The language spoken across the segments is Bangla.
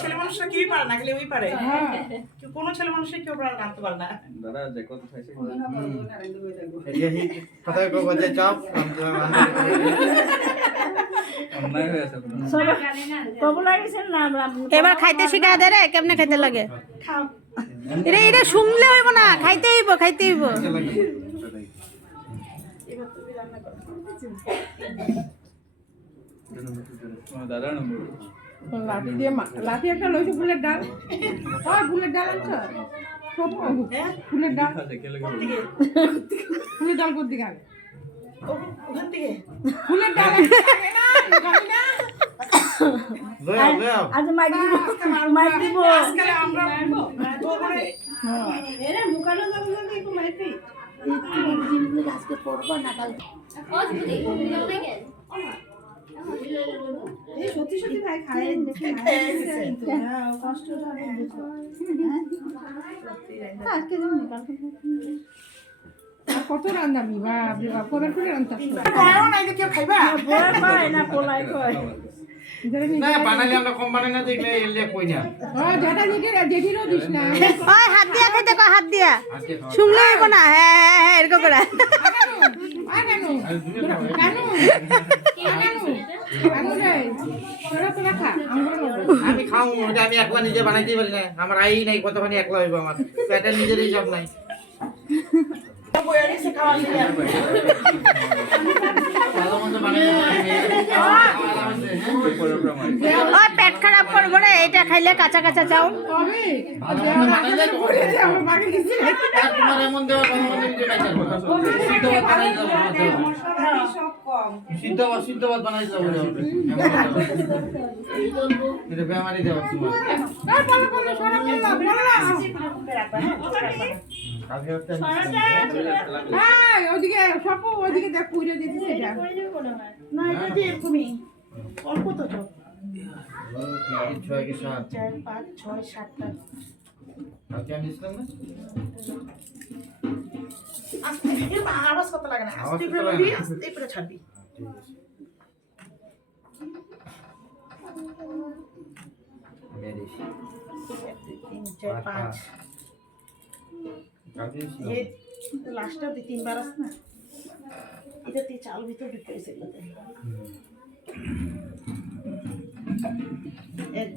ছেলে মানুষরা কি পারে না, খালি ওই পারে। কোন ছেলে মানুষের কেউ রাঁধতে পারে না। দাদা যে কথা খাইছে কথা কো বজে চাপ এবার খাইতে শিখা দে রে, কেমনে খাইতে লাগে। এটা এটা শুনলে হইব না, খাইতে হইব, খাইতে হইব। লাঠি দিয়ে লাঠি একটা লইছে, ফুলের ডাল। ফুলের ডাল আনছ? ফুলের ডাল ফুলের ডাল কোন দিকে আগে? ফুলের ডাল আজ মাইক দিব, মাইক দিব। আমরা এরা মুখালো যাবে না, একটু মাইক দিই। আজকে পড়বো না কালকে। সত্যি সত্যি ভাই খায় কষ্টটা আজকে আর কত রান্নাবি বাপরে বাপ কবার করে রান্তাস কয়ও নাই যে কেউ খাইবা না বানাইলে আমরা কম বানাই না দেখলে এলে কই না যেটা জেঠিরও দিস না ওই হাত দিয়া খেতে কয় হাত দিয়া শুনলে হইব না হ্যাঁ হ্যাঁ হ্যাঁ এরকম করে আমি খাও ওটা আমি একলা নিজে বানাইতে পারি না আমার আই নাই কতখানি একলা হইব আমার পেটের নিজের হিসাব নাই বইয়ারি সে খাওয়া দিয়া ভালো মন্দ বানাইতে পারি ওই পেট খারাপ করবো রে এটা খাইলে কাঁচা কাঁচা চাউল তোমার এমন দেওয়া ভালো মন্দ নিজে বানাই সিদ্ধবাদ বানাই যাবো এটা বেমারি দেওয়া তোমার ওদিকে সব ওদিকে দেখ পুড়ে দিতে এটা না এটা দিয়ে এরকমই অল্প তো তো 6 কি 7 4 5 6 7টা আজকে আমি দিছিলাম না আস্তে এর আওয়াজ কত লাগে না আস্তে করে বলবি আস্তে করে ছাড়বি মেরে 3 4 5 এই লাস্টটা 3 বার আছে না এটা তে চাল ভিতর ঢুকে গেছে এগুলোতে 1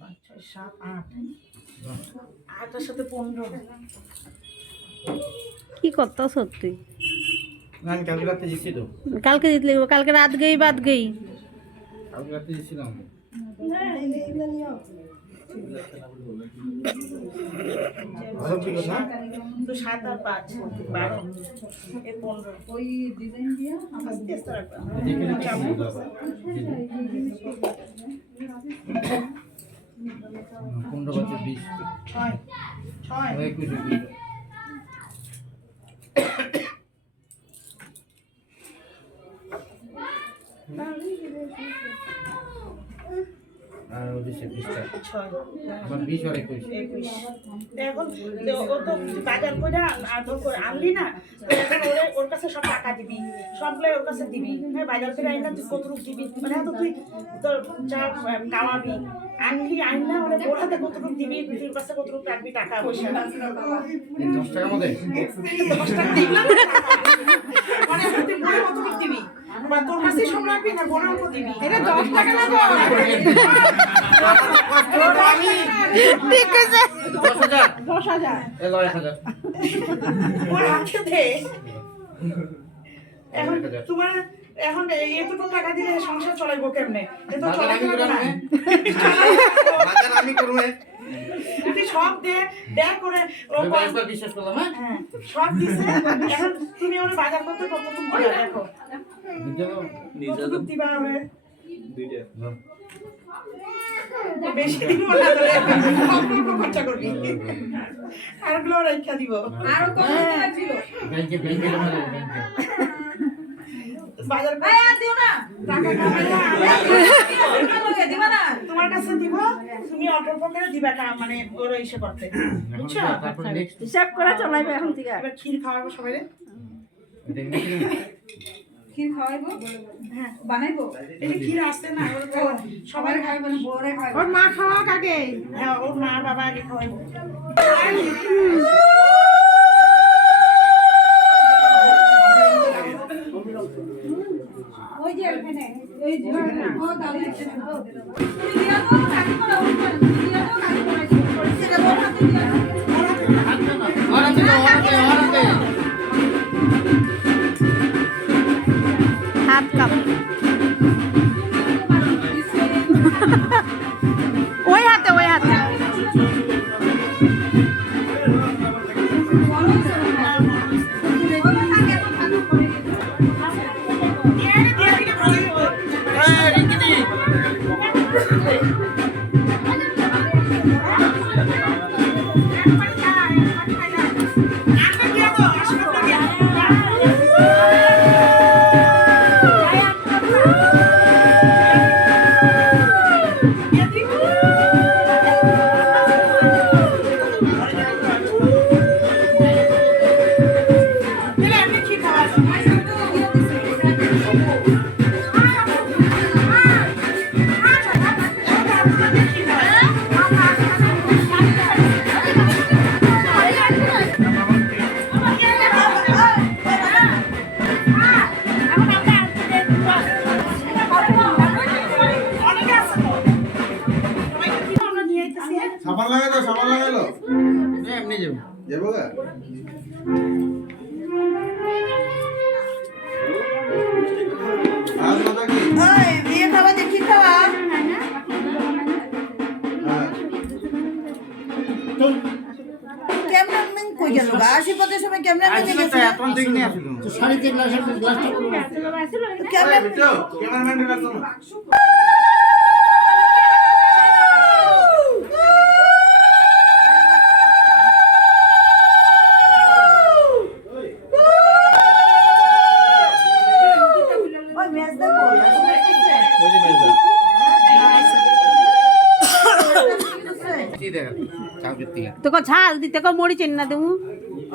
5 6 7 8 8টার সাথে 15 কি করতেছ তুই আমি কালকে রাতে দিছি তো কালকে দিতে লাগবে কালকে রাত গই বাদ গই কালকে রাতে দিছিলাম ভালো ঠিক আছে না তো 7 আর 5 12 এ 15 ওই ডিজাইন দিয়া আমরা টেস্ট রাখবা পনেরো বছর 20 6 6 21 আর ওদিকে 20টা 6 আমার 20 আর 21 এখন ও তো বাজার করে আর ধর করে আনলি না তো এখন ওর কাছে সব টাকা দিবি সবগুলো ওর কাছে দিবি হ্যাঁ বাজার করে আইনা তুই কতটুকু দিবি মানে তো তুই তোর যা কামাবি আনলি আইনা ওরে ওর হাতে কতটুকু দিবি তোর কাছে কতটুকু রাখবি টাকা পয়সা 10 টাকার মধ্যে 10 টাকা দিবি না মানে তুই বলে কতটুকু দিবি বা তোর কাছে সব রাখবি না বড় অঙ্ক দিবি এটা 10 টাকা না ঠিক আছে 10,000 এলো 1000 ওর হাতে দে এখন তোমার এখন এতটুকু টাকা দিলে সংসার চলাইবো কেমনে এ তো চলাইতে পারবে না বাজার আমি করব তুই সব দে দেখ করে ও একবার বিশ্বাস করলাম হ্যাঁ সব দিছে এখন তুমি ওর বাজার করতে কতটুকু দিবা দেখো কতটুকু দিবা ওরে বেশি দিব না তোরে অল্প খরচা করবি আরগুলো রাখা দিব আরো কম ছিল ব্যাংকে মানে ব্যাংকে বাজার দিও না টাকা কামাইলা দিবা না তোমার কাছে দিব তুমি অল্প করে দিবা মানে ওর ইসে করতে বুঝছো তারপর নেক্সট হিসাব করে চলাইবে এখন থেকে এবার ক্ষীর খাওয়াবো সবাইরে ক্ষীর খাওয়াইবো হ্যাঁ বানাইবো এই যে ক্ষীর আসছে না ওর সবাই খাইবে না বড়রে খাইবে ওর মা খাওয়া আগে হ্যাঁ ওর মা বাবা আগে খাওয়াইবো ওই যে এখানে ওই যে ও দাও হাত কাপ ওই হাতে ওই বিয়ে খাওয়া দেখি খাওয়া ক্যামেরাম্যান কই গেল গা 80 সময় ক্যামেরাম্যান আসলে গেছে তো এখন ঠিক নিয়ে আসলো ক্যামেরাম্যান রাখো ওই ম্যাচ দেখো কি দেখা চাও করতে তোকে ঝাল দিতে কো মরি চেন না তুমি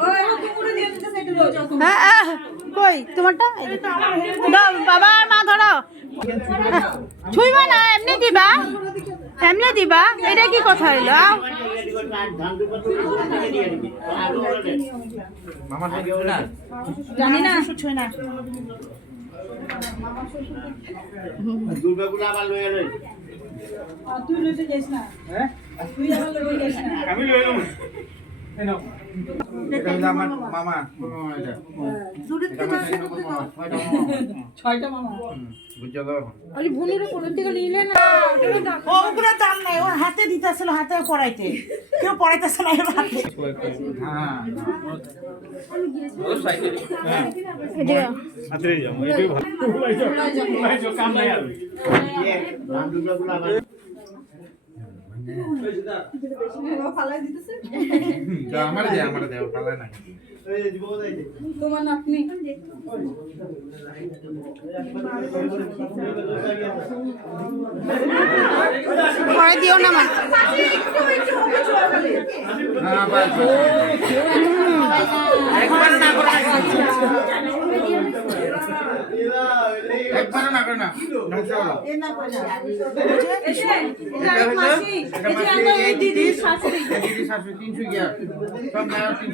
ওই দুপুরে দিয়ে দিতে সেটা লই যাও হ্যাঁ কই তোমারটা এই যে। দাও বাবা আর মা ধরো ছুইবা না এমনি দিবা এটা কি কথা হইলো মামা সঙ্গে না জানি না ছুঁই না দুর্গাগুলো আবার লয়ে লই তুই লইতে যাইস না হ্যাঁ তুই আবার লইতে যাইস না আমি লয়ে লই এনো এটা হলো আমার মামা এটা দূরে এটা আমার সেই রকম মামা ছয়টা মামা বুঝছো তো আরে ভুলের কোন থেকে নিলে না ওগুলো দাম নাই ওর হাতে দিতেছিল হাতে পড়াইতে কেউ পড়াইতেছে না এর হাতে হ্যাঁ এদিকে আত্রে যাও এটাই ভালো লাইছো কাম নাই আর রাম দুর্গাগুলো আবার আমার দেও পালা নাই এই দিব যাইতে তোমার আপনি পরে দিও না মা হ্যাঁ বাস একবার না করো একবার না করো না নমস্কার বলো এ না কই না এটা হলো এটা মাসি এই দিদি শাশুড়ি 300 গিয়া সব না 300